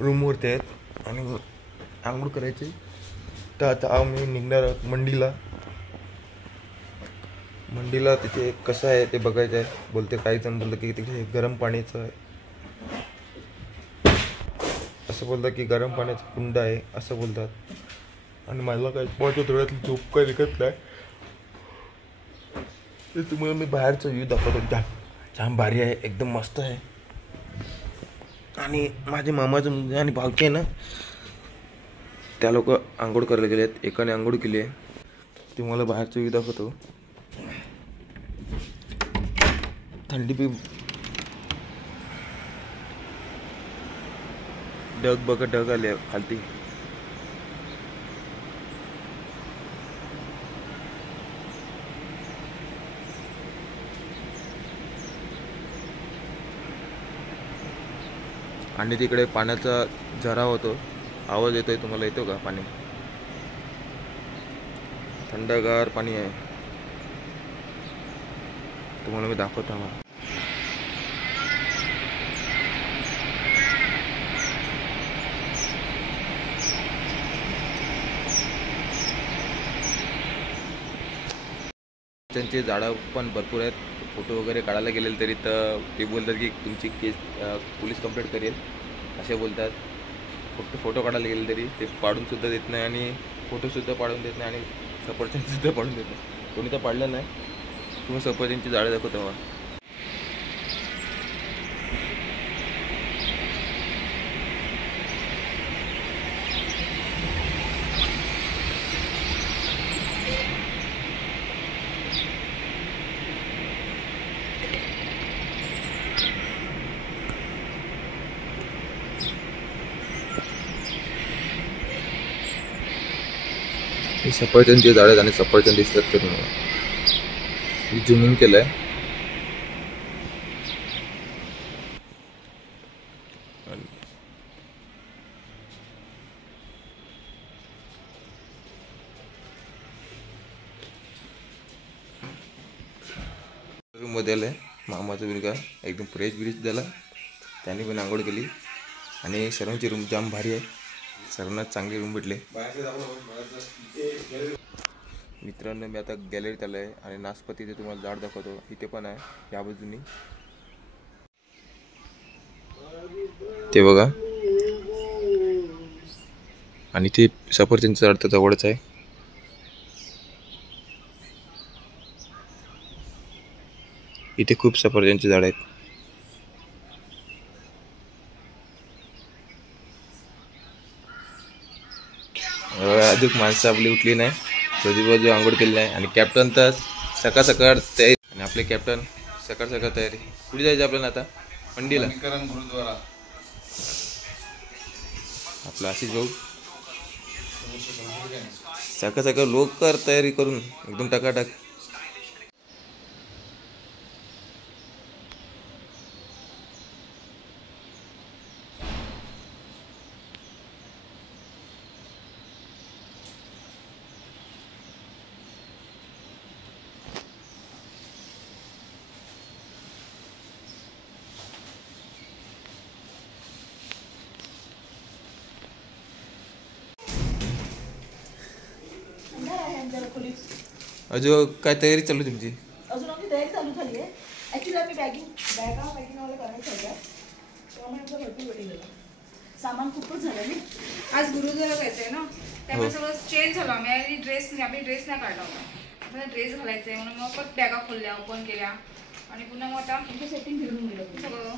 रूमवरती आहेत आणि आंघोळ करायची. तर आता आम्ही निघणार आहोत मंडीला. तिथे कसं आहे ते बघायचं आहे. बोलते काही जण बोलतं की तिथे गरम पाण्याचं आहे, असं बोलतात की गरम पाण्याचं कुंड आहे असं बोलतात. आणि मला काय माझ्या डोळ्यातली झोप काय निघत नाही. तर तुम्हाला मी बाहेरचा व्ह्यू दाखवतो. जाम भारी आहे, एकदम मस्त आहे. आणि माझे मामाचं मुलगा आणि भावकी आहे ना, त्या लोक आंघोळ करायला गेले आहेत. एकाने आंघोळ केली आहे. तुम्हाला बाहेरचा व्ह्यू दाखवतो. थंडी बी ढग बघा, ढग आले खालती. आणि तिकडे पाण्याचा झरा होतो, आवाज येतोय तुम्हाला, येतो का पाणी? थंडगार पाणी आहे, तुम्हाला मी दाखवतो हा. त्यांचे झाडं पण भरपूर आहेत. फोटो वगैरे काढायला गेलेले तरी तर ते बोलतात की तुमची केस पोलीस कंप्लेंट करेल असे बोलतात. फक्त फोटो काढायला गेले तरी ते पाडूनसुद्धा देत नाही आणि फोटोसुद्धा पाडून देत नाही आणि सफरचंदसुद्धा पाडून देत नाही. कोणी तर पाडलं नाही. तुम्ही सफरचंदची झाडं दाखवतो तेव्हा. हे सफरचंदचे झाड आहेत आणि सफरचंद दिसतात का तुम्हाला? झूमिंग केलंय. मध्ये आलाय मामाचा मुलगा, एकदम फ्रेश ब्रिश झाला. त्याने पण आंघोळ केली आणि सर्वांची रूम जाम भारी आहे. सर्वांना चांगले रूम भेटले. मित्रांनो, मी आता गॅलरीत आलो आहे आणि नासपतीचे तुम्हाला झाड दाखवतो. इथे पण आहे या बाजूनी, ते बघा. आणि ते सफरचंदचं झाड तर जवळच आहे. इथे खूप सफरचंदचे झाड आहेत. अजून माणसं आपली उठली नाही, बाजू आंघोळ केली नाही. आणि कॅप्टन तर सकाळ सकाळ तयारी. आणि आपले कॅप्टन सकाळ सकाळ तयारी. कुठे जायचं आपल्याला आता? मंडीला. गुरुद्वारा आपला आशिष भाऊ सकाळ सकाळ लवकर तयारी करून एकदम टकाटक. अजून काय तयारी चालू तुमची? अजून आमची तयारी चालू झाली आहे. ॲक्च्युली आम्ही पॅकिंगवाला करायचं होतं, तेव्हा आमचं भरपूर वेळ गेला. सामान खूपच झालं नाही. आज गुरुद्वारा जायचं आहे ना, त्यामुळे सगळं चेंज झालं. आम्ही ड्रेस नाही काढला होता. आता ड्रेस घालायचा आहे म्हणून मग परत बॅगा खोलल्या, ओपन केल्या आणि पुन्हा मग आता सेटिंग फिरून गेलं सगळं.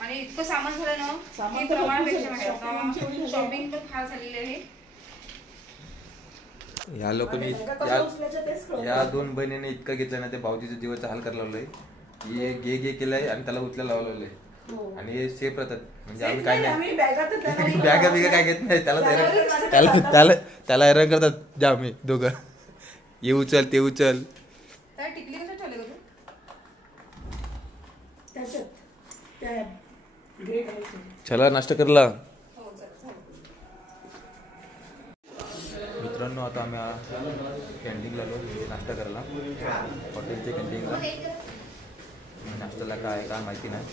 आणि इतकं सामान झालं ना, की प्रमाणापेक्षा शॉपिंग पण फार झालेली आहे. या लोकांनी या दोन बहिणीने इतकं घेतलं ना, ते भाऊजीचा जीवाचा हाल करायला लावलंय. हे घे केलंय आणि त्याला उचलायला लावलंय. आणि हे सेफ राहतात. म्हणजे आम्ही काय नाही, बॅगा बिगा काय घेत नाही. त्याला हैराण करतात जा आम्ही दोघं. ये उचल ते उचल. टिकली कसं ठेवलं चला नाश्ता करला. मित्रांनो, आता आम्ही कॅन्टीनला आलो नाश्ता करायला, हॉटेलच्या कॅन्टीनला. नाश्त्याला काय माहिती नाही.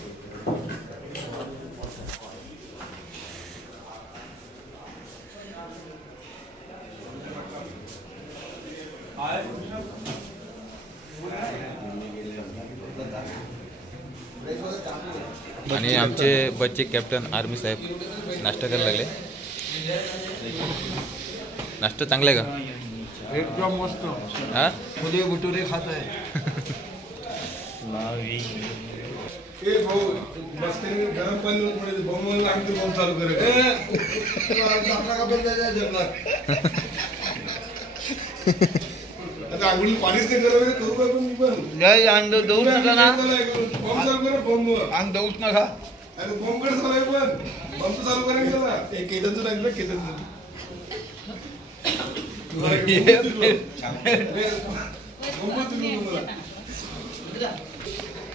आणि आमचे बच्चे कॅप्टन आर्मी साहेब नाश्ता करायला लागले. नाश्ता चांगला आहे का? एकदम मस्त. हा छोले भटुरे खात आहे. भाऊ बसते गरम पाणी बॉम्ब चालू करे. आता आंघोळी पाणीच नाही करत करू काय पण अंग देऊच नका ना. बॉम्ब चालू करे. बॉम्ब अंग देऊच नका. अरे बॉम्ब कडे चालू आहे पण बॉम्ब चालू करायला गेला एक केतनचं लागलं केतनचं.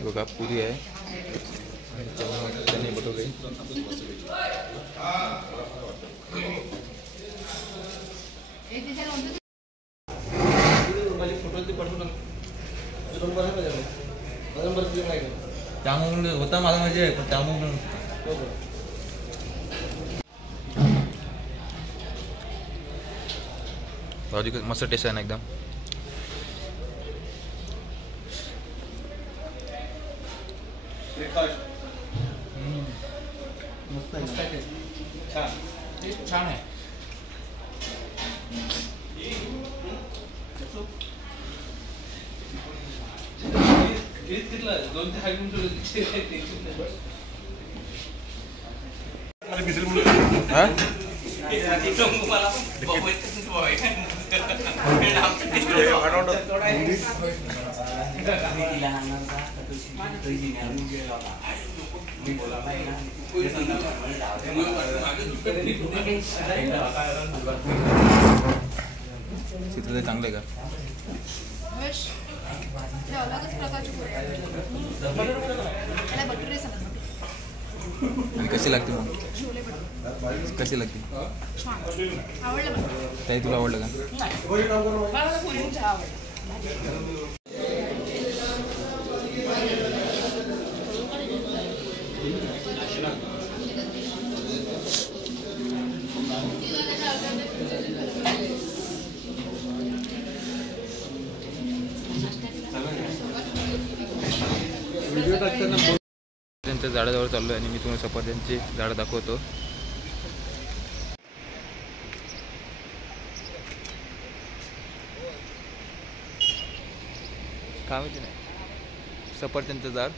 बघा पुरी आहे चने भटुरे. त्यामुळे होता माझा म्हणजे पण त्यामुळे भाजी मस्त टेस्ट आहे ना एकदम. छान आहे. चित्र चांगले का? आणि कशी लागते मग? कशी लागते? ताई तुला आवडलं का? त्यांच्या झाडाजवळ चाललोय आणि मी तुम्हाला सफरचंदची झाडं दाखवतो. काय माहिती नाही सफरचंदचं झाड.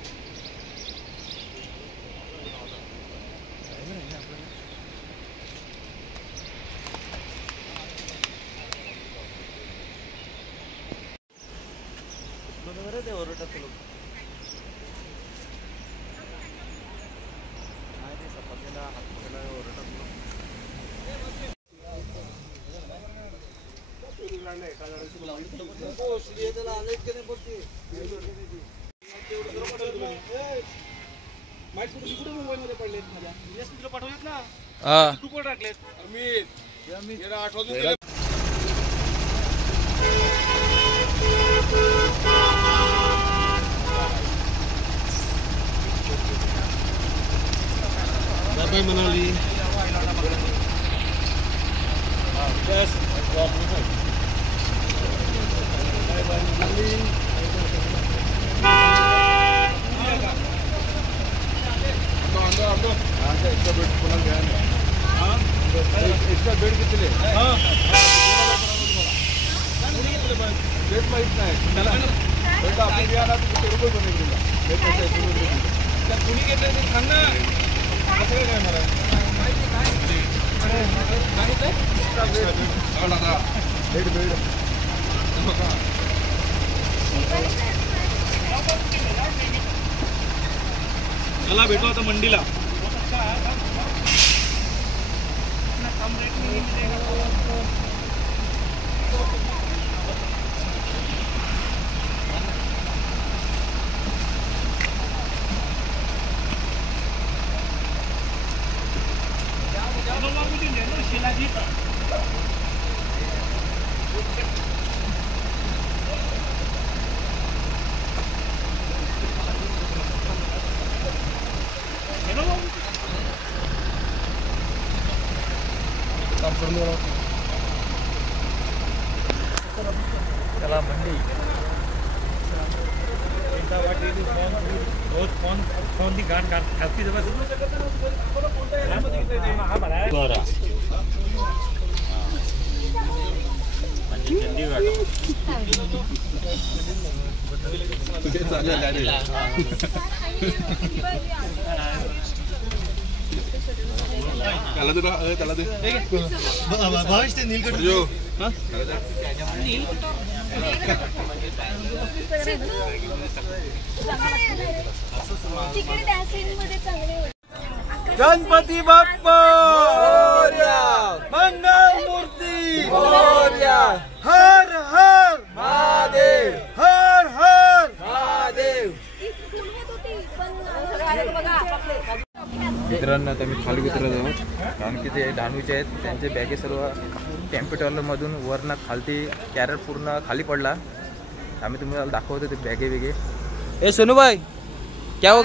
मनाली इसका बेड कितने बेड माहित नाही बेड आपण बियाला रुपये बनेल कुणी घेतलं ते सांग ना. कसं काय मला बेड बेड मला भेटू आता मंडीला. कला मंडी फोन की गान खाती भावेश ते नीलकंठ जो गणपती बाप्पा मंगल मूर्ती हर हर महादेव हर हर महादेव. मित्रांनो आता मी खाली उतरत आहोत कारण की ते धानूचे आहेत त्यांचे बॅगे सर्व टेम्पोटॉलमधून वरनं खालती कॅरेट पूर्ण खाली पडला. आम्ही तुम्हाला दाखवतो ते बॅगे वेगे. ए सोनू भाई क्या हो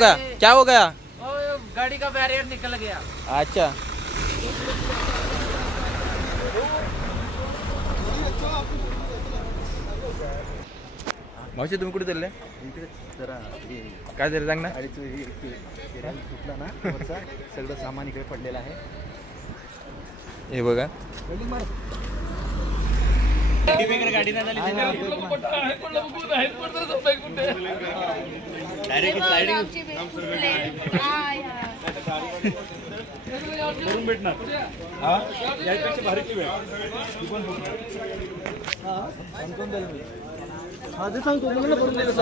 गया गाड़ी का बैरियर निकल गया. अच्छा मावशी तुम्ही कुठे चालले काय झालं सांग ना. सुटला ना सगळं सामान इकडे पडलेलं आहे. हे बघा गाडी करून भेटणार यापेक्षा भारीची वेळ हा ते सांगतो मला करून द्यायला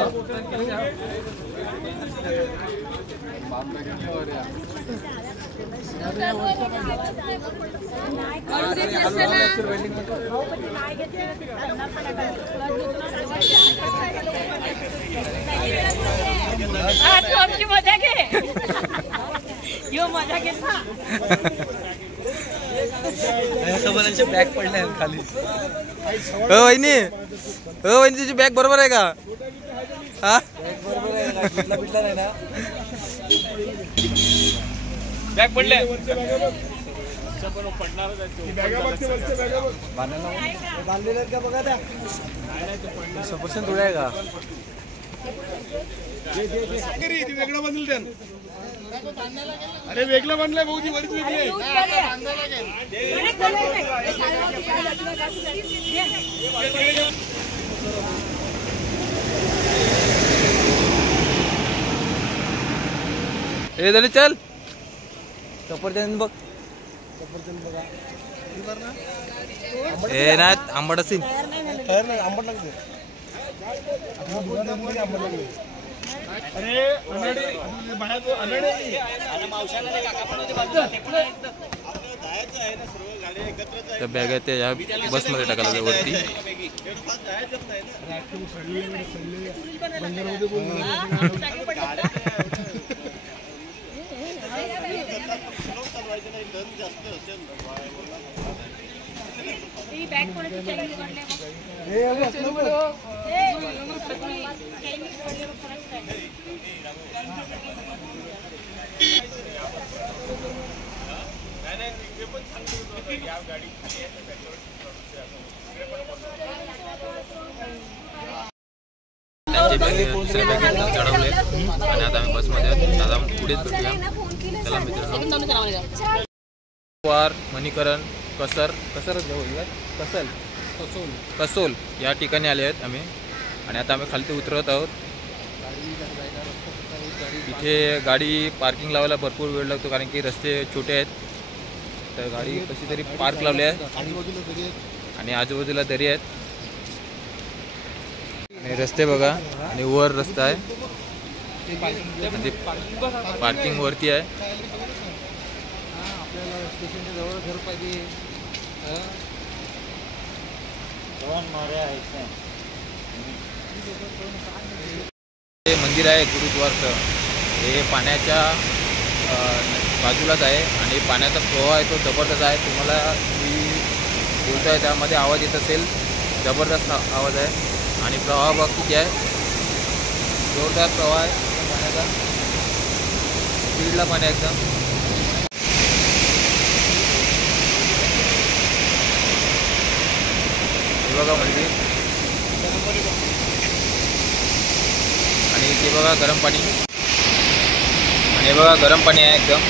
आमची मजा घे यो मजा घेत ना. बॅग पडले खाली. वहिनी तुझी बॅग बरोबर आहे का. हा भेटला नाही ना बॅग पडले बांधलेले का बघा त्या 100% थोड्या आहे का. वेगळं बांधलं त्यानं. अरे वेगळं बांधलंय भाऊजी वरीच वेगळे. ए झाली चल सफरचंद बघ. ए ना आंबट असेल आंबट लागते. अरे त्या बॅगा त्या या बसमध्ये टाकायला वरती. त्यांचे बॅग चढवले आणि आता आम्ही बसमध्ये दादा पुढेच भेटूया. चला मित्रांनो वार मणीकरण कसोल या ठिकाणी आले आहेत आम्ही आणि आता आम्ही खाली उतरत आहोत. इथे गाडी पार्किंग लावायला भरपूर वेळ लागतो कारण की रस्ते छोटे आहेत. तर गाडी कशी तरी पार्क लावली आहे आणि आजूबाजूला दरी आहेत आणि रस्ते बघा आणि वर रस्ता आहे म्हणजे पार्किंग वरती आहे. आपल्याला स्टेशनच्या जवळ घर पाहिजे. हे मंदिर आहे गुरुद्वारचं. हे पाण्याच्या बाजूलाच आहे आणि पाण्याचा प्रवाह आहे तो जबरदस्त आहे. तुम्हाला मी बोलतोय त्यामध्ये आवाज येत असेल. जबरदस्त आवाज आहे आणि प्रवाह बघ किती आहे. जोरदार प्रवाह आहे पाण्याचा. स्पीडला पाणी एकदम. हे बघा मंदिर बघा गरम पाणी, आणि बघा गरम पाणी आहे एकदम.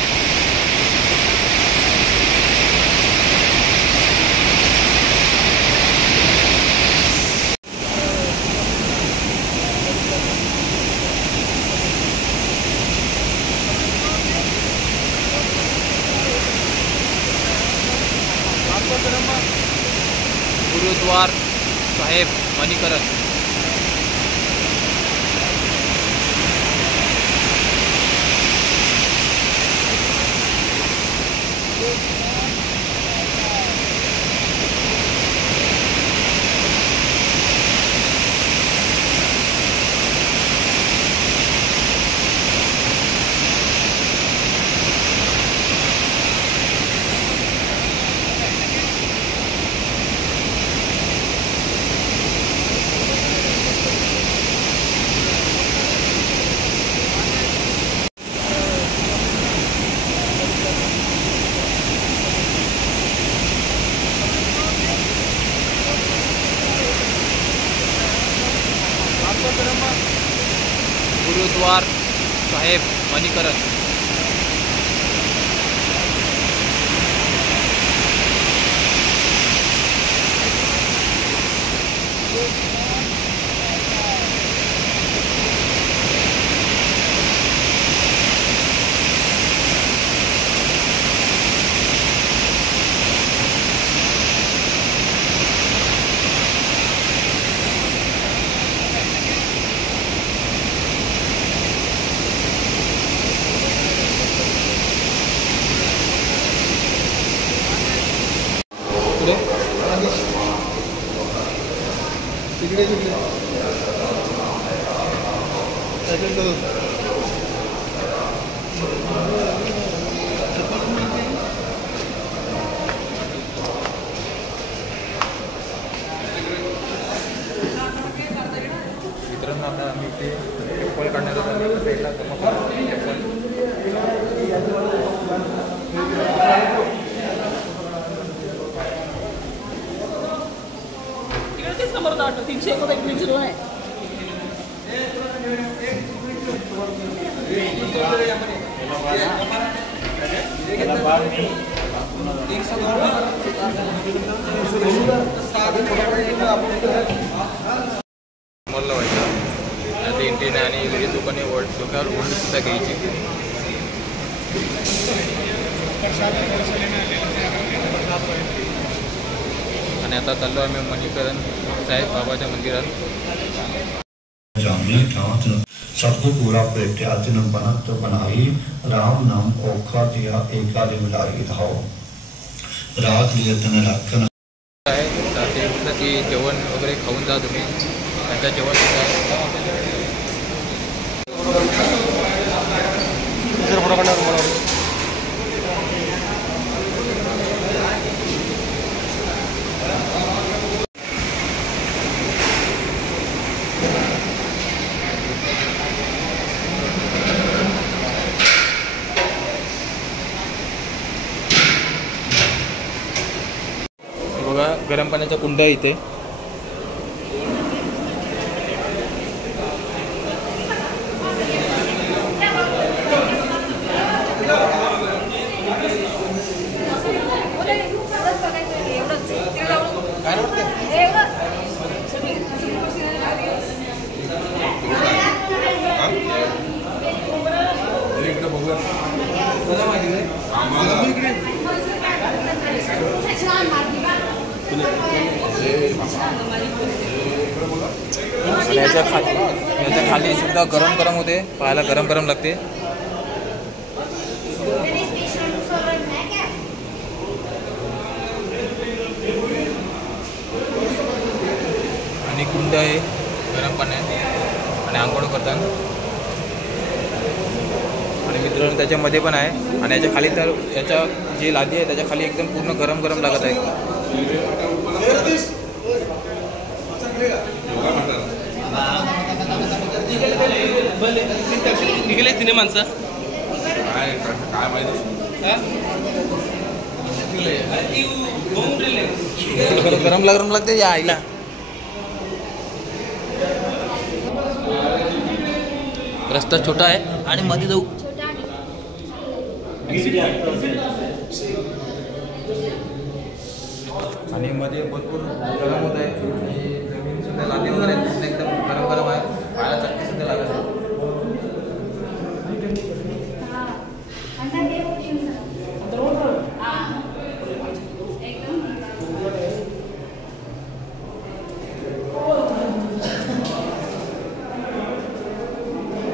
गुरुद्वार साहेब मणिकरण. गुरुद्वार साहेब मणिकरण. तिकडे तिकडे मित्रांनो आता आम्ही ते टेम्पल काढणार आहोत. साईडला समोर 300 आहे. मला व्हायचं आता इंटीने आणि वेगळी दुकाने डोक्यावर ओढणी सुद्धा घ्यायची. आणि आता चाललो आम्ही मणिकरण साहेब बाबाच्या मंदिरात. सबको पूरा प्रत्याचन बनत बनाई राम नाम ओखा दिया एका मिलाई धाव रात लियतन राखन आहे. तर ते म्हटलं की जेवण वगैरे खाऊन जा तुम्ही. त्यांचं जेवण बघा गरम पाण्याचा कुंड आहे इथे. याच्या खाली सुद्धा गरम गरम होते. पाहायला गरम गरम लागते. आणि कुंड आहे गरम पाण्यात आणि आंघोळ करतात. आणि मित्रांनो त्याच्यामध्ये पण आहे. आणि याच्या खाली तर याच्या जी लादी आहे त्याच्या खाली एकदम पूर्ण गरम गरम लागत आहे. निघाले तिने माणसं गरम गरम लागते या आईला. रस्ता छोटा आहे आणि मध्ये जाऊ. आणि मध्ये भरपूर गरम होत आहे आणि जमीन सुद्धा लादी वगैरे एकदम गरम गरम आहे. पायाला चटके सुद्धा लागत आहे.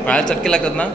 पायाला चटके लागतात ना.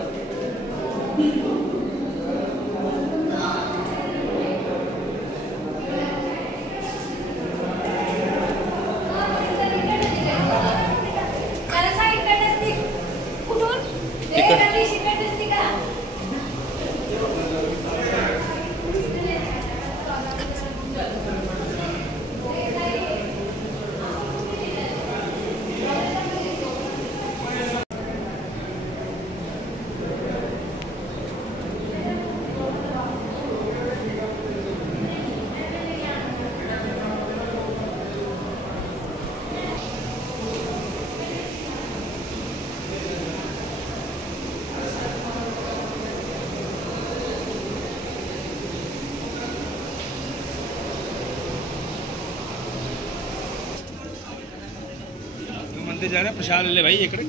मंदिर जाना प्रसाद ले भाई इकडे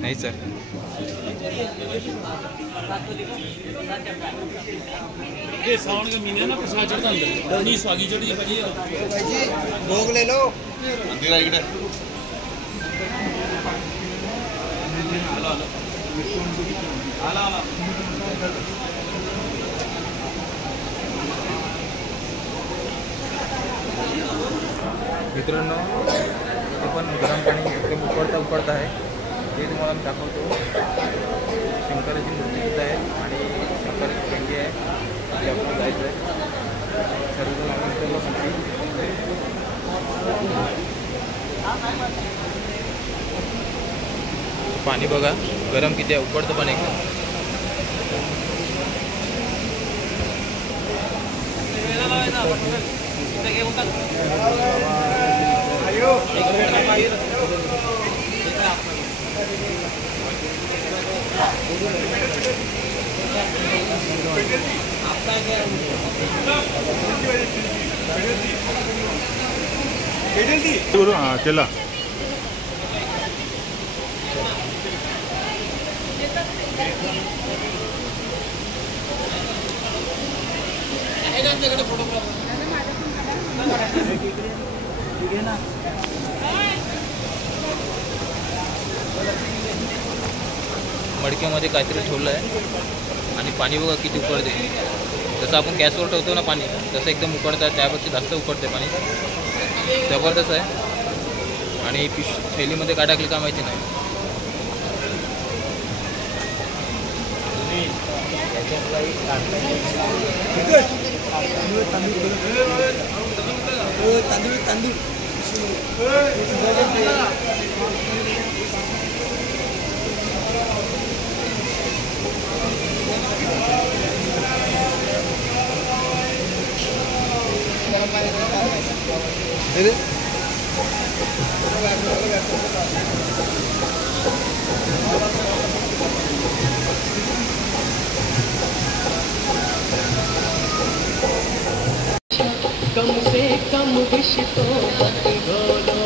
नाही सर. ये सावन का महीना ना प्रसाद चढ़ता अंदर नी स्वागी चढ़ी भाजी भोग ले लो मंदिर इकडे. आला आला मित्रांनो ते पण गरम पाणी एकदम उकळता आहे. ते तुम्हाला मी दाखवतो. शंकराची मूर्ती सुद्धा आहे आणि शंकराची पेंडी आहे. ते आपण जायचं आहे सर्वजण पाणी बघा गरम किती आहे. उकळतं पण एकदम. केला मडक्यामध्ये काहीतरी ठेवलं आहे आणि पाणी बघा किती उकळते. जसं आपण गॅसवर ठेवतो ना पाणी तसं एकदम उकळतं. त्यापेक्षा जास्त उकळते पाणी. जबरदस्त आहे. आणि थैलीमध्ये काय टाकली का माहिती नाही. तांदूळ कम से कम विश तो मत बोलो.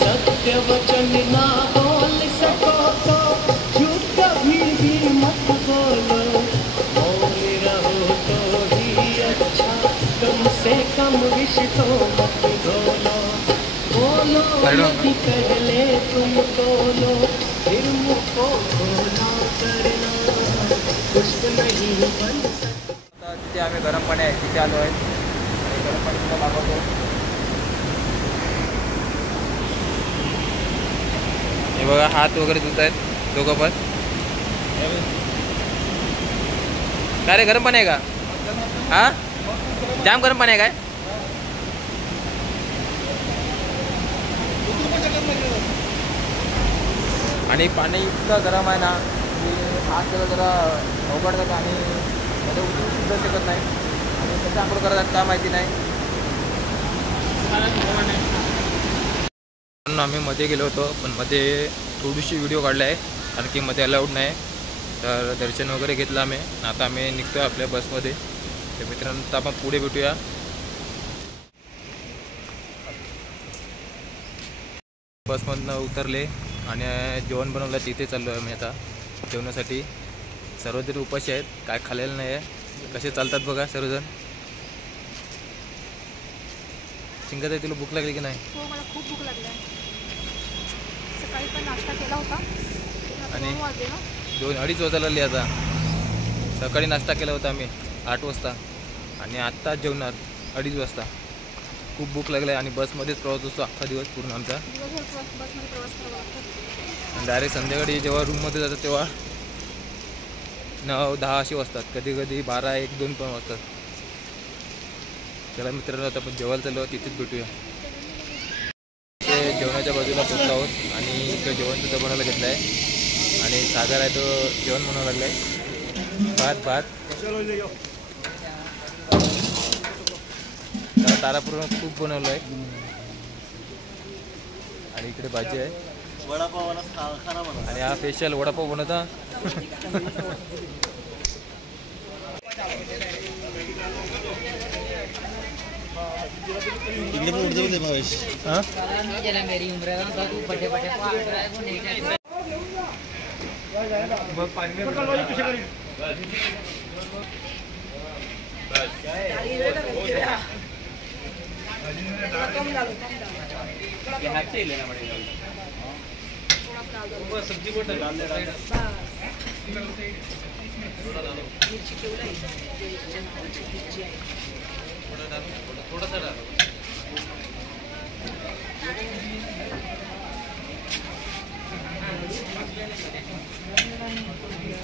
सत्य वचन ना बोल सको तो झूठ कभी भी मत बोलो. मौन रहो तो ही अच्छा. कम से कम विश तो मत बोलो. बोलो यदि पहले तुम बोलो फिर मुझको बोला करना. कुछ नहीं बन सकता. तिथे आम्ही गरम पाणी आहे तिथे आलो आहे आणि गरम पाणी सुद्धा मागवतो. हे बघा हात वगैरे धुत आहेत दोघं पण. काय रे गरम पाणी आहे का? हा जाम गरम पाणी आहे काय? आणि पाणी इतकं गरम आहे ना की हात जरा अवघडतात आणि मध्ये उठू सुद्धा शकत नाही. आणि कसं आंघोळ करतात का माहिती नाही. मित्रांनो आम्ही मध्ये गेलो होतो, पण मध्ये थोडीशी व्हिडिओ काढला आहे कारण की मध्ये अलाउड नाही. तर दर्शन वगैरे घेतलं आम्ही. आता आम्ही निघतो आहे आपल्या बसमध्ये. तर मित्रांनो आता आपण पुढे भेटूया. बसमधनं उतरले आणि जेवण बनवलं, तिथे चाललो आहे आम्ही आता जेवणासाठी. सर्वजण उपाशी आहेत, काय खाल्लेलं नाही आहे. कसे चालतात बघा सर्वजण. चिंगत आहे, तुला भूक लागली की नाही? हो, मला खूप भूक लागली आहे. सकाळी पण नाश्ता केला होता आणि 2:02 वाजायला लागली आता. सकाळी नाश्ता केला होता आम्ही 8 वाजता आणि आत्ता जेवणार 2:30 वाजता. खूप भूक लागली आहे आणि बसमध्येच प्रवास असतो अख्खा दिवस पूर्ण आमचा. बसमध्ये प्रवास करावा लागतो. आणि डायरेक्ट संध्याकाळी जेव्हा रूममध्ये जातात तेव्हा 9-10 असे वाजतात, कधी कधी 12, 1, 2 पण वाजतात. चला मित्रांनो आता आपण जेवायला चाललो, तिथेच भेटूया. ते जेवणाच्या बाजूला पोचलो आहोत आणि इथं जेवण सुद्धा बनवायला घेतलं आहे आणि सागर आहे तो जेवण बनवायला लागला आहे. भात त्याला तारापूर्ण खूप बनवलं आहे आणि इकडे भाजी आहे आणि हा स्पेशल वडापाव बनवता. मेरी उम्र है तू बड़े बड़े सब्जी को डाल दे थोड़ा सा डाल.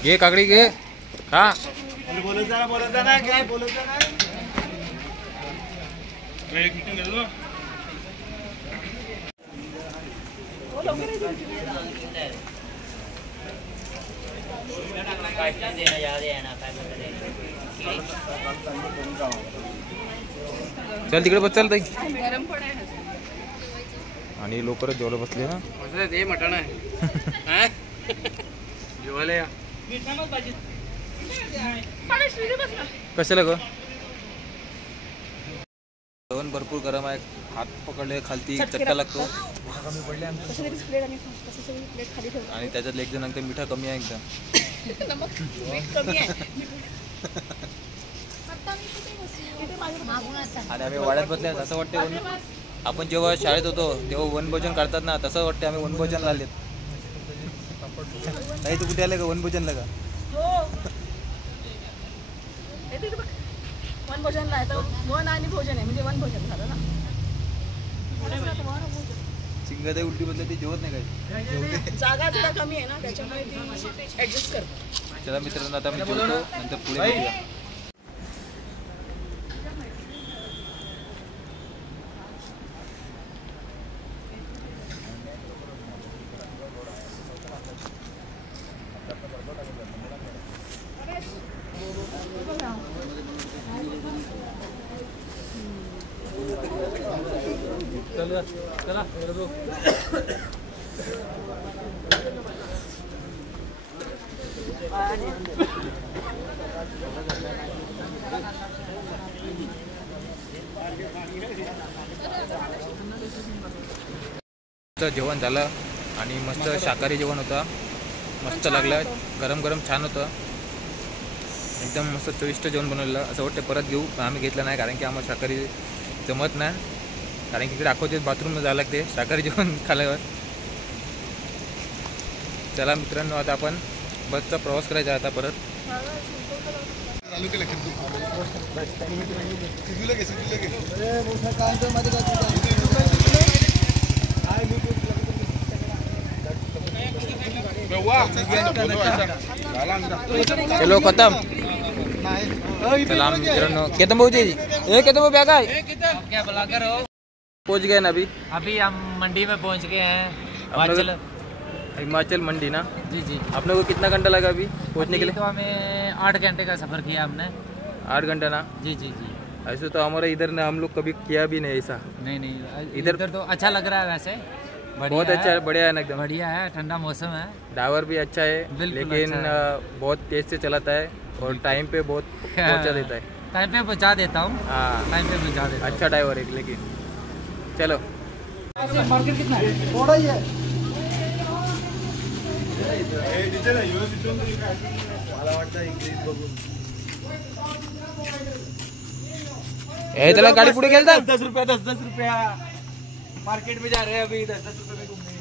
घे काकडी घे खा. बोलत जा ना काय बोलत जा ना. एक मीटिंग घेतो. चल तिकडे बस, चल ताई. आणि लवकरच जेवढं बसले ना. ते मटण आहे जेवायला या. कशाला ग? जेवण भरपूर गरम आहे, हात पकडले खालती चटका लागतो आणि त्याच्यात एक जण एकदम मिठा कमी आहे एकदम. आणि आम्ही वाड्यात बसले असं वाटते आपण जेव्हा शाळेत होतो तेव्हा वनभोजन काढतात ना, तसं वाटते आम्ही वनभोजनला आलेत. नाही तू कुठे आलं का वनभोजनला का? वनभोजनला आहे तर वन आणि भोजन आहे म्हणजे वनभोजन झालं ना. चिंगाई उलटी बदल ती जेवत नाही काही, जागा जरा कमी आहे ना त्याच्यामुळे ती ऍडजस्ट करते. चला मित्रांनो आता आम्ही जेवतो, नंतर पुढे भेटूया. चला जेवण झालं आणि मस्त शाकाहारी जेवण होतं, मस्त लागलं, गरम गरम छान होतं, एकदम मस्त चविष्ट जेवण बनवलेलं. असं वाटतं परत घेऊ, पण आम्ही घेतलं नाही कारण की आम्हाला शाकाहारी जमत नाही, कारण की इकडे अख्खो बाथरूमला जायला लागते शाकाहारी जेवण खाल्यावर. चला मित्रांनो आता आपण बसचा प्रवास करायचा आता परत. चलो खतम. चला मित्रांनो केतन भाऊ जी, केतन भाऊ बॅग आहे क्या ब्लॉगर हो? पहुंच गए ना अभी हम मंडी में पहुंच गए हैं, हिमाचल मंडी ना. जी जी. आप लोगों को कितना घंटा लगा अभी पहुंचने के लिए? तो हमें 8 घंटे का सफर किया हमने. 8 घंटा ना. जी जी जी. ऐसे तो हमारा इधर ना हम लोग कभी किया भी नहीं ऐसा. नहीं इधर तो अच्छा लग रहा है वैसे. बहुत अच्छा है, बढ़िया है ना एकदम। बढ़िया है, ठंडा मौसम है। ड्राइवर भी अच्छा है, लेकिन बहुत तेज से चलाता है और टाइम पे बहुत पहुंचा देता है। टाइम पे पहुंचा देता हूँ। हाँ, टाइम पे पहुंचा देता हूँ। अच्छा ड्राइवर है। लेकिन चलो मार्केट कितना है? थोड़ा ही है। चला गाड़ी पुढे गेलता। 10 रुपया मार्केट में जा रहे हैं अभी। 10 रुपये में घूमने।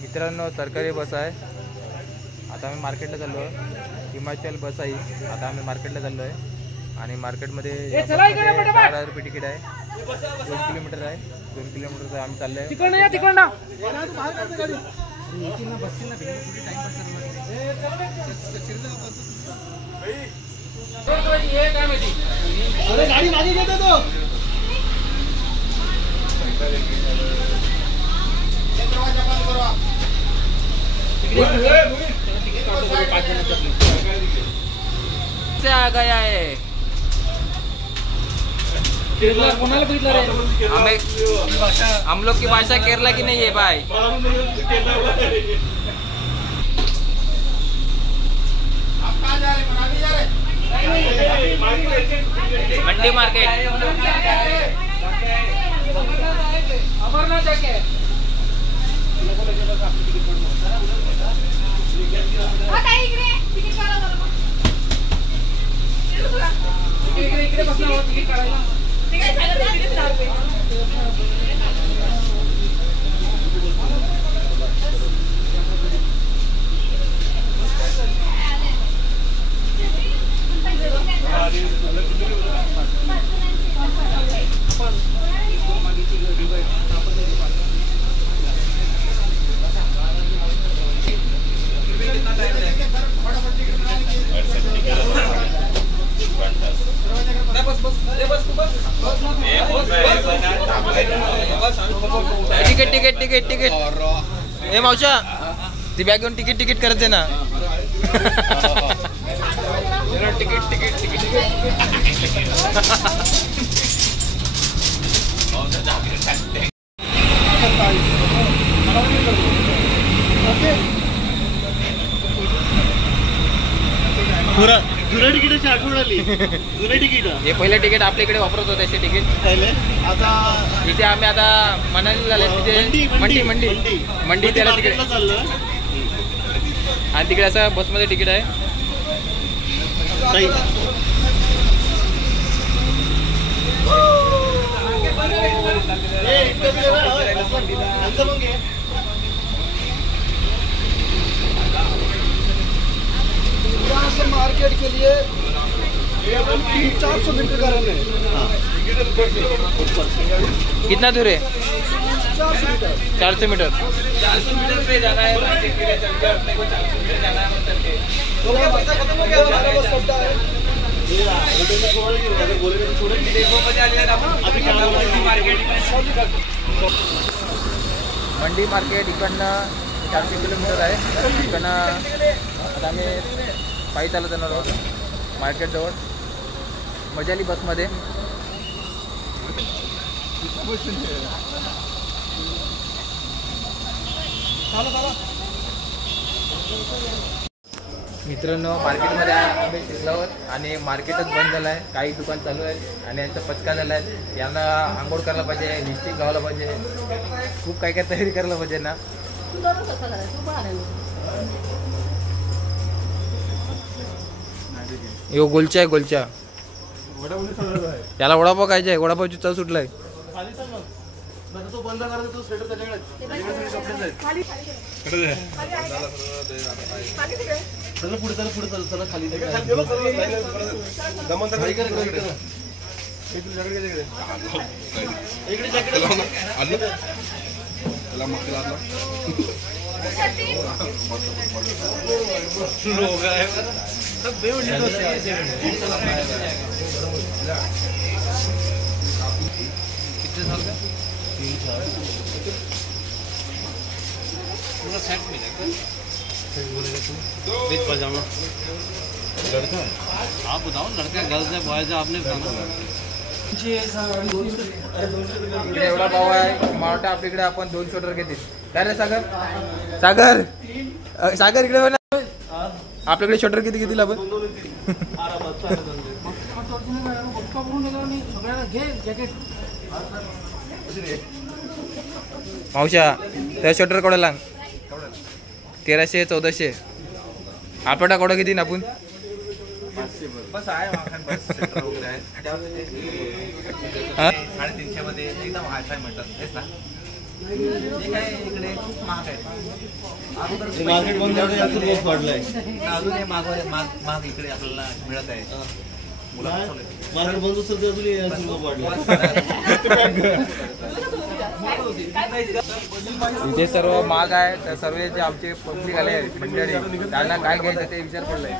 मित्रांनो, सरकारी बस आहे। आता आम्ही मार्केटला चाललो आहे। हिमाचल बस आहे। आता आम्ही मार्केटला चाललो आहे आणि मार्केटमध्ये 4,000 रुपये तिकीट आहे। 2 किलोमीटर आहे। 2 किलोमीटर आम्ही चाललो आहे। अरे गाड़ी मागे देते तो से आ गया है। हम लोग की भाषा केरला की नहीं है भाई। मंडी मार्केट। अमरनाथ जाके इकडे बसला तिकीट काढायला। तिकीट तिकीट तिकीट तिकीट ए मावशा ती बॅग घेऊन तिकीट तिकीट करते ना। तिकीट तिकीट तिकीट जुने तिकीट आठवडाली जुने तिकीट हे पहिले तिकीट आपल्या इकडे वापरत होते असे तिकीट। आता इथे आम्ही आता मनालीला आले तिथे मंडी मंडी मंडी त्याला तिकडे आणि तिकडे असं बसमध्ये तिकीट आहे। यहाँ से मार्केट के लिए 400 मीटर का रन है। कितना दूर है? 400 मीटर। 400 मीटर पे जाना है मार्केट के लिए चल के अपने को 400 मीटर जाना है चल के। तो क्या पैसा खत्म हो गया हमारा बस सबका है। मंडी मार्केट इकडनं 400 किलोमीटर आहे। इकडनं आता आम्ही पायी चालत जाणार आहोत मार्केटजवळ। मजा आली बसमध्ये। मित्रांनो, मार्केटमध्ये आम्ही शिरलो आणि मार्केटच बंद झालं आहे। काही दुकान चालू आहे आणि यांचा पचका झाला आहे। यांना आंघोळ करायला पाहिजे, लिपस्टिक लावायला पाहिजे, खूप काय काय तयारी करायला पाहिजे ना। यो गोलचा आहे गोलचा। त्याला वडापाव खायचा आहे। वडापावची चव सुटलाय। तो बंद करायचा तो स्वेटर त्याच्याकडे चला पुढे चला पुढे चला चला खाली दमन तर इकडे जॅकेट आलं त्याला मग लोग आहे सब बेवडी कितने साल का 3 साल पूरा सेट मिलेगा बोलेगा तू विद पजामा लड़का आप बताओ, लड़का गर्ल्स है बॉयज है, आपने इकडे एवढा भाव आहे मावटा आपल्याकडे आपण 2 शूटर घेतील. काय रे सागर सागर सागर इकडे बघ ना, आपल्याकडे शूटर किती घेतील आपण? मावशा त्या शूटर कोडा लांग 1300 1400 आपटा कोडा किती ना आपण? बस आहे माखन बस सेक्टर वगैरे आहे 350 मध्ये एकदम हायफाय म्हणतात हेच ना. हे काय इकडे खूप महाग आहे. मार्केट बंद झालं याचं रोज वाढलाय. अजून हे महाग इकडे आपल्याला मिळत आहे. मार्केट बंद असेल तर अजून याचं रोज वाढलाय. इथे सर्व महाग आहे. तर सर्व जे आमचे पब्लिक आले मंडळी त्यांना काय घ्यायचं ते विचार पडलाय.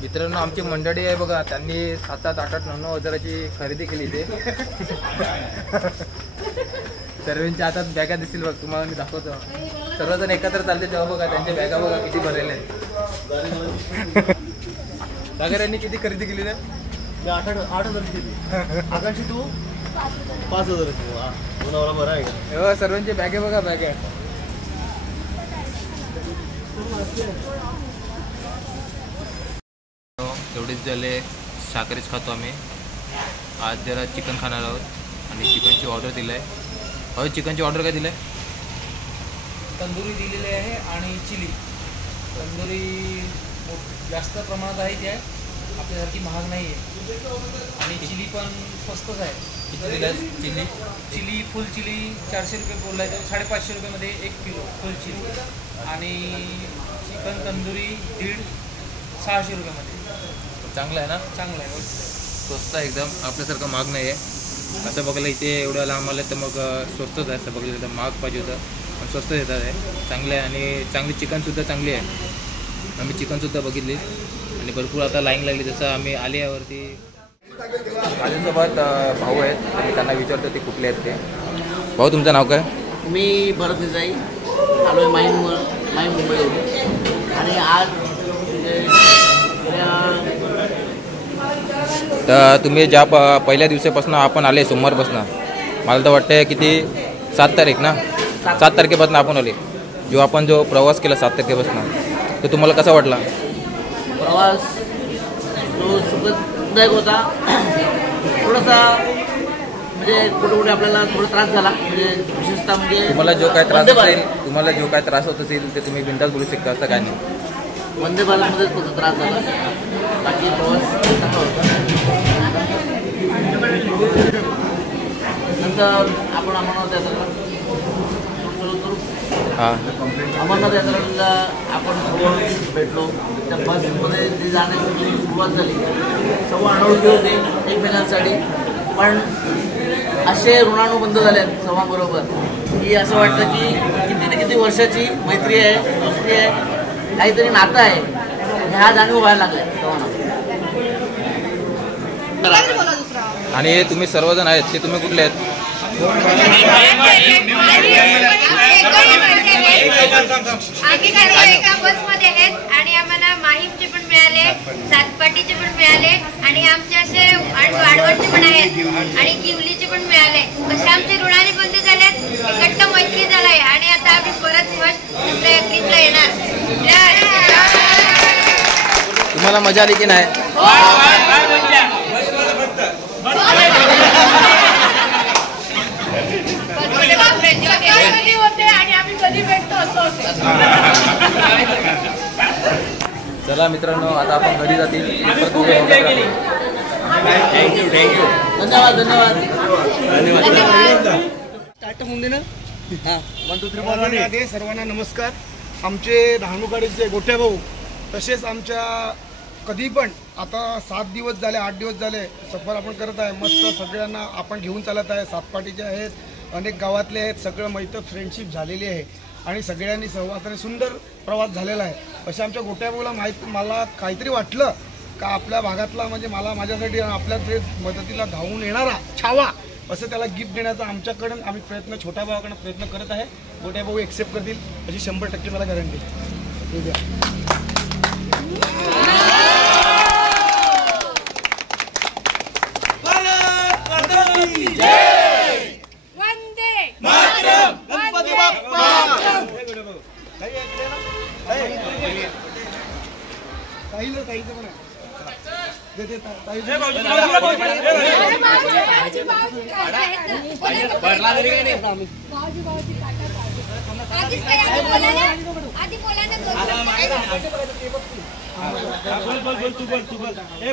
मित्रांनो आमची मंडळी आहे बघा, त्यांनी 7-8 8-9 हजाराची खरेदी केली ते. सर्वांच्या हातात बॅगा दिसतील बघ, तुम्हाला मी दाखवतो. सर्वजण एकत्र चालते तेव्हा बघा त्यांच्या बॅगा बघा किती भरलेल्या आहेत. सागर यांनी किती खरेदी केली ना? 8,000 केली. आकाशी तू 5,000 दोनावरा बरं आहे का? सर्वांचे बॅगे बघा बॅगा. एवढेच झाले, शाकाहारीच खातो आम्ही. आज जरा चिकन खाणार आहोत आणि चिकनची ऑर्डर दिलं आहे. हो चिकनची ऑर्डर काय दिलं आहे? तंदुरी दिलेली आहे आणि चिली. तंदुरी जास्त प्रमाणात आहे, ती आहे आपल्यासारखी महाग नाही आहे. आणि चिली पण स्वस्तच आहे. किती दिलं आहे चिली? चिली फुल चिली 400 रुपये बोलला आहे, 550 रुपयामध्ये 1 किलो फुल चिली. आणि चिकन तंदुरी 650 रुपयामध्ये. चांगलं आहे ना? चांगलं आहे, स्वस्त आहे एकदम, आपल्यासारखं महाग नाही आहे. असं बघायला इथे एवढं लांब आलं तर मग स्वस्तच आहे. असं बघायला तर महाग पाहिजे होतं पण स्वस्त देतात आहे. चांगलं आहे आणि चांगली चिकनसुद्धा चांगली आहे. आम्ही चिकनसुद्धा बघितली आणि भरपूर आता लाईन लागली. जसं आम्ही आले यावरती माझ्यासोबत भाऊ आहेत, तर मी त्यांना विचारतो ते कुठले आहेत ते. भाऊ तुमचं नाव काय? मी भरत निजाई, आलो आहे माई मुंबईवरून. आणि आज तर तुम्ही ज्या पहिल्या दिवसापासून आपण आले सोमवारपासून, मला तर वाटतं किती 7 तारीख ना? 7 तारखेपासून आपण आले. आपण जो प्रवास केला 7 तारखेपासून, तर तुम्हाला कसा वाटला प्रवास? तो सुखदायक होता. थोडासा म्हणजे कुठे कुठे आपल्याला थोडा त्रास झाला, म्हणजे विशेषतः म्हणजे तुम्हाला जो काय त्रास होत असेल ते तुम्ही बिनधास्त बोलू शकता, असं काय नाही. वंदे भारतमध्येच थोडा त्रास झाला, बाकी प्रवास चांगला होता. नंतर आपण अमरनाथ यात्रा अमरनाथ यात्रेला आपण सर्व भेटलो. त्या बसमध्ये जे जाण्याची सुरुवात झाली, सर्व अनोळखी होते एकमेकांसाठी, पण असे ऋणानुबंध झाले आहेत सर्वांबरोबर की असं वाटतं की किती ना किती वर्षाची मैत्री आहे, दोस्ती आहे, काहीतरी नातं आहे, ह्या जाणीव व्हायला लागल्या सर्वांना. आणि तुम्ही सर्वजण आहेत ते तुम्ही कुठले आहेत? आम्ही सर्व एका बसमध्ये आहेत आणि आम्हाला माहीमचे पण मिळाले, सातपाटीचे पण मिळाले आणि आमचे असे वाडवडचे पण आहेत आणि किवलीचे पण मिळाले. असे आमचे ऋणाने बंद झाल्यात, घट्ट मैत्री झालाय आणि आता आम्ही परत दुसऱ्या ट्रिपला येणार. तुम्हाला मजा आली की नाही? चला मित्रांनो, आता आपण घरी जातील. थँक्यू धन्यवाद धन्यवाद स्टार्ट होऊन दे ना. हां 1 2 3 सर्वांना नमस्कार. आमचे डहाणूकडचे गोठ्या भाऊ, तसेच आमच्या कधी पण आता 7 दिवस झाले 8 दिवस झाले सफर आपण करत आहे. मस्त सगळ्यांना आपण घेऊन चालत आहे. सातपाटीचे आहेत, अनेक गावातले आहेत, सगळं मैत्र फ्रेंडशिप झालेली आहे आणि सगळ्यांनी सहवासाने सुंदर प्रवास झालेला आहे. अशा आमच्या गोट्या भाऊला मला काहीतरी वाटलं का आपल्या भागातला म्हणजे माझ्यासाठी आपल्या मदतीला धावून येणारा छावा असं त्याला गिफ्ट देण्याचा आमच्याकडून आम्ही छोट्या भावाकडून प्रयत्न करत आहे. गोट्या भाऊ एक्सेप्ट करतील अशी 100% मला गॅरंटी.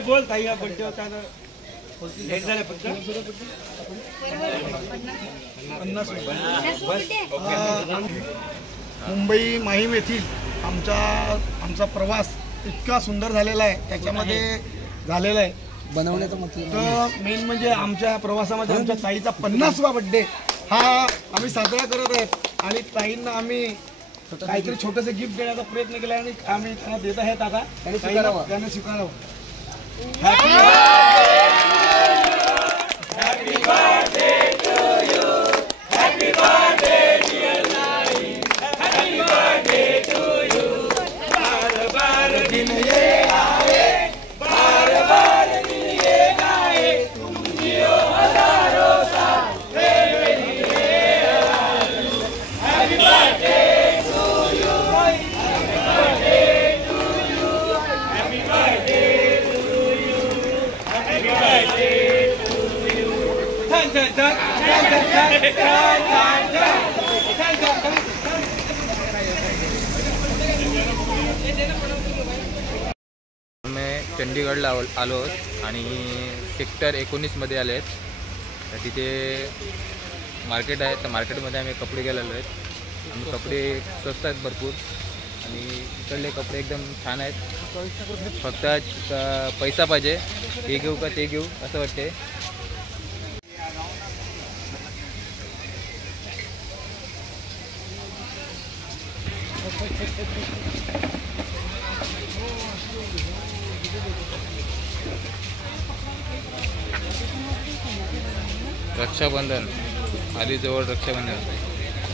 बोल ताई बड्डे होता लेट झालं फक्त मुंबई माहीम येथील आमचा प्रवास इतका सुंदर झालेला आहे, त्याच्यामध्ये झालेला आहे बनवण्याचा मतलब तर मेन म्हणजे आमच्या प्रवासामध्ये आमच्या ताईचा 50वा बड्डे हा आम्ही साजरा करत आहेत आणि ताईंना आम्ही काहीतरी छोटंसं गिफ्ट देण्याचा प्रयत्न केला आणि आम्ही त्यांना देत आहेत आता त्यांना स्वीकारावं. Happy birthday to you. Happy birthday dear Nai. Happy birthday to you. बार बार दिन ये आए, बार बार दिन ये आए. तुम जियो हजारों साल, मेरी ये आए. Happy birthday to you. Happy birthday to you. Happy birthday to you. Happy birthday. मैं चंदीगडला आलो आहोत आणि सेक्टर 19 मध्ये आले आहेत. तर तिथे मार्केट आहे, तर मार्केटमध्ये आम्ही कपडे घ्यायला आलो आहेत. आम्ही कपडे स्वस्त आहेत भरपूर आणि इकडले कपडे एकदम छान आहेत. फक्त पैसा पाहिजे, हे घेऊ का ते घेऊ असं वाटते. रक्षाबंधन आधी जवळ रक्षाबंधन,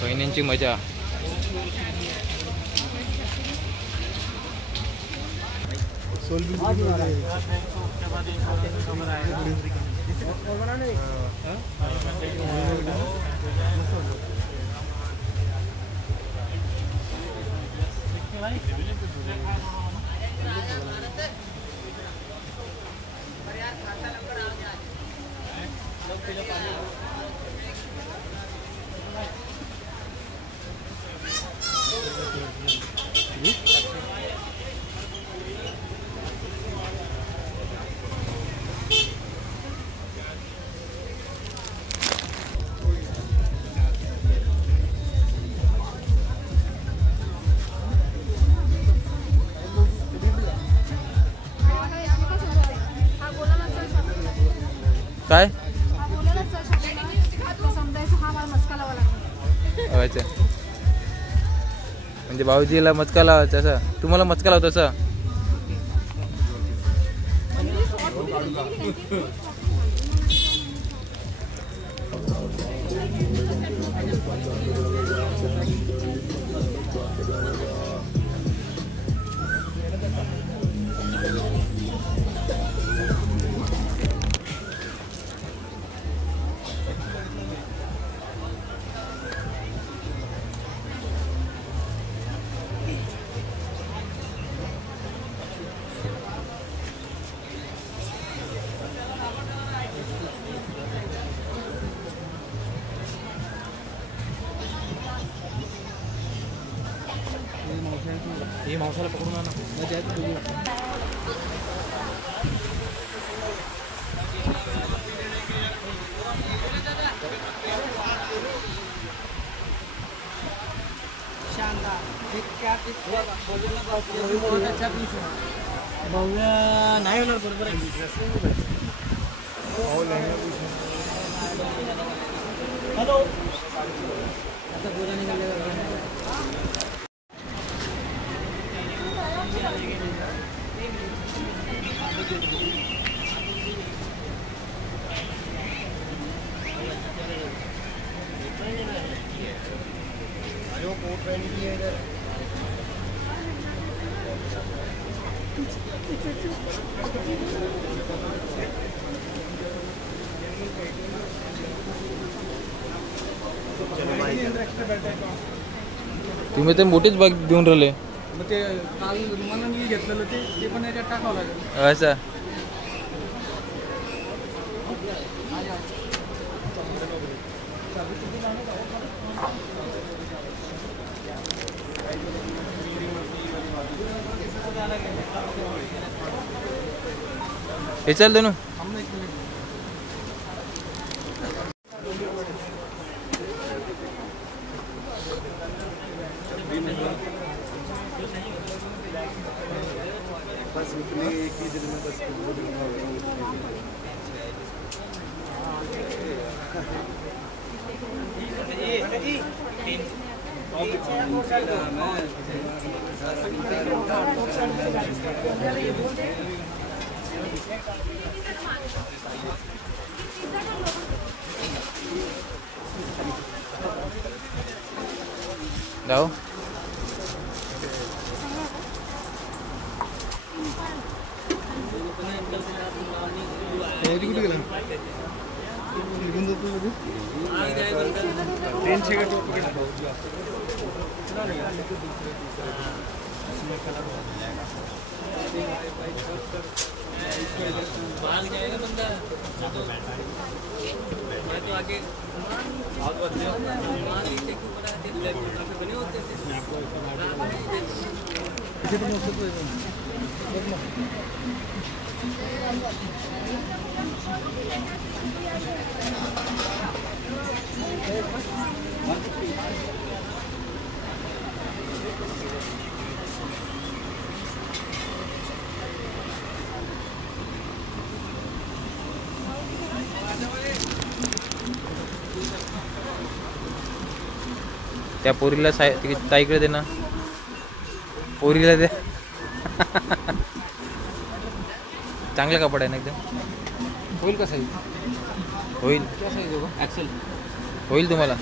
बहिणींची मजा. काय म्हणजे भाऊजीला मचका लावायचा असा, तुम्हाला मचका लावतो असा. ये मावसाला पकडून आणा. नाही होणार बरोबर आहे. हॅलो आता बोला निघाले. तुम्ही ते मोठीच बॅग घेऊन राहिले. मग ते काल मला मी घेतलेलं ते पण याच्यात टाकावं लागेल. असं हे चल दोनों जाओ. कुठे गेला निघून जातो ट्रेनचे भाग जाएगा बंदा मैं तो आगे बने होते त्या पोरीला ताईकडे दे ना, पोरीला दे. चांगला कपडा आहे ना एकदम. होईल का साईज? होईल. क्या साईज होगा? एक्सेल होईल तुम्हाला.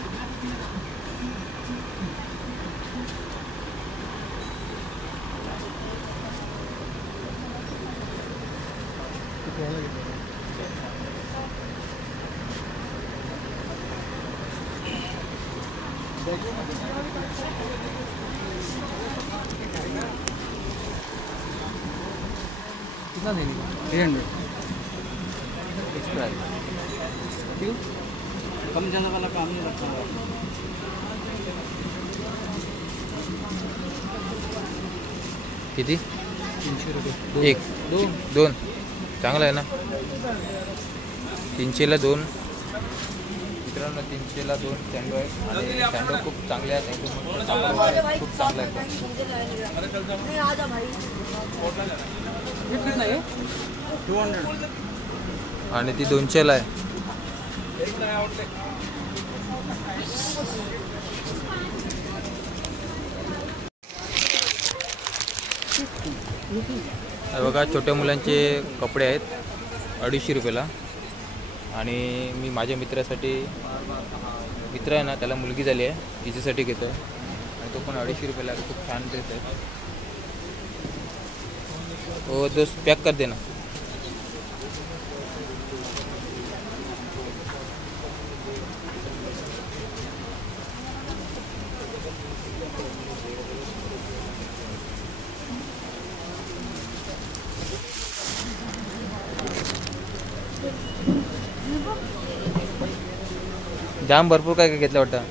कितना देंगे? 300 एक्स्ट्रा है. क्यों? कम ज़्यादा वाला काम नहीं रखा हुआ. किती? 300 रुपये. एक दोन चांगला आहे ना. 300ला 2 मित्रांनो. 300ला 2 सँडो आहेत आणि सँडो खूप चांगले आहेत. खूप चांगला आहे. नहीं 200 आणि ती 200ला आहे. बघा छोट्या मुलांचे कपडे आहेत 250 रुपयाला. आणि मी माझ्या मित्रासाठी, मित्र आहे ना त्याला मुलगी झाली आहे, तिच्यासाठी घेतो आणि तो पण 250 रुपयाला. खूप छान ड्रेस आहे. वो दोस्त पैक कर देना. जाम भरपूर काय काय घेतलं वाटतं.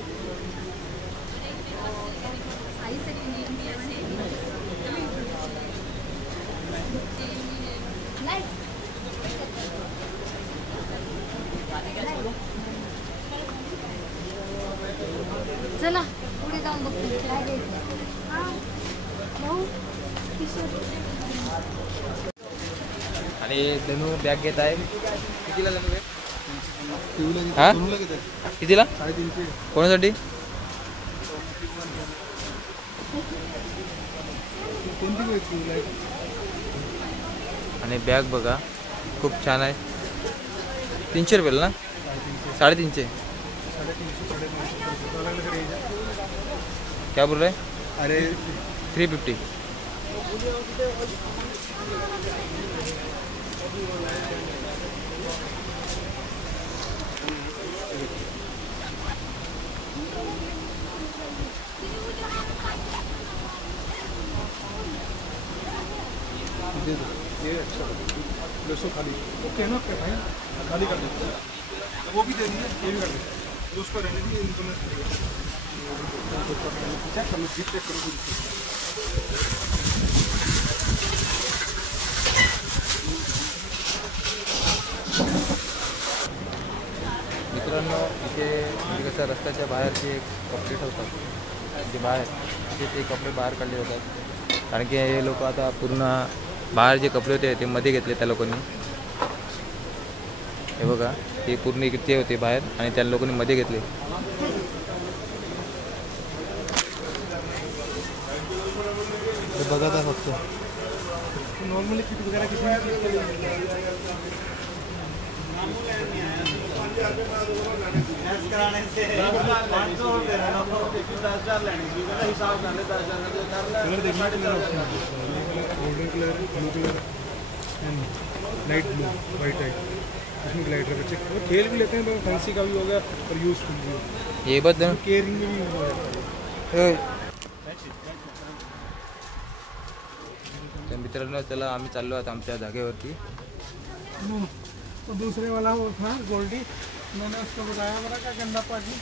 चला पुढे जाऊन बघतो काय घ्यायचं. आणि धनु बॅग घेत आहे. कितीला धनु बॅग? हां कितीला? 350. कोणासाठी? आणि बॅग बघा खूप छान आहे. 300 रुपयाला ना? 350. क्या बोल रहे हैं? अरे 350. दे दो, ये अच्छा दो खाली। ओके ना आपका भाई, खाली कर दो, वो भी दे दीजिए, ये भी कर दो, उसको रहने दीजिए, इनको मैं चेक कर लो, चेक करो। मित्रांनो, इथे म्हणजे कसं रस्त्याच्या बाहेर जे कपडे ठेवतात, जे बाहेर ते कपडे बाहेर काढले जातात, कारण की हे लोक आता पूर्ण बाहेर जे कपडे होते ते मध्ये घेतले त्या लोकांनी. हे बघा, ते पूर्ण इकडचे होते बाहेर आणि त्या लोकांनी मध्ये घेतले. हे बघा आता फक्त नॉर्मली किट वगैरह किसी कराने से 500 रुपये हिसाब कर लेता है. Golden colour, blue colour end light blue, white है, इसमें ग्लाइडर बच्चे और खेल भी लेते हैं, तो फैंसी का भी हो गया और यूजफुल भी हो. ये बात है, केयरिंग में भी हो जाता तर मित्रांनो, चला आम्ही चाललो आहोत आमच्या जागेवरती. तो दूसरे वाला वो था गोल्डी, मैंने उसको बताया मेरा क्या गंदा पानी.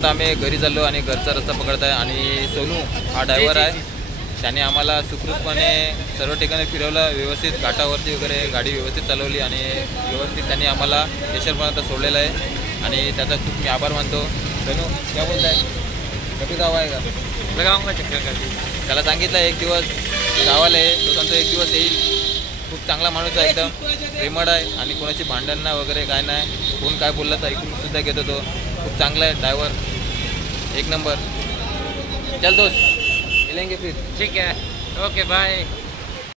आम्ही घरी चाललो आणि घरचा रस्ता पकडत आहे. आणि सोनू हा ड्रायव्हर आहे, त्याने आम्हाला सुखरूपपणे सर्व ठिकाणी फिरवलं, व्यवस्थित घाटावरती वगैरे गाडी व्यवस्थित चालवली आणि व्यवस्थित त्यांनी आम्हाला स्टेशनपर्यंत सोडलेलं आहे आणि त्याचा खूप मी आभार मानतो. सोनू काय बोलत आहे, कधी गाव आहे का लगावंगा चक्कर करते, त्याला सांगितलं एक दिवस गावाला आहे, तो सांगतो एक दिवस येईल. खूप चांगला माणूस आहे, एकदम प्रेमळ आहे आणि कोणाची भांडणं वगैरे काय नाही, कोण काय बोललं तर ऐकून सुद्धा घेतो. तो खूप चांगला आहे ड्रायव्हर, एक नंबर. चल दोस्त, मिलेंगे फिर. ठीक है, ओके बाय.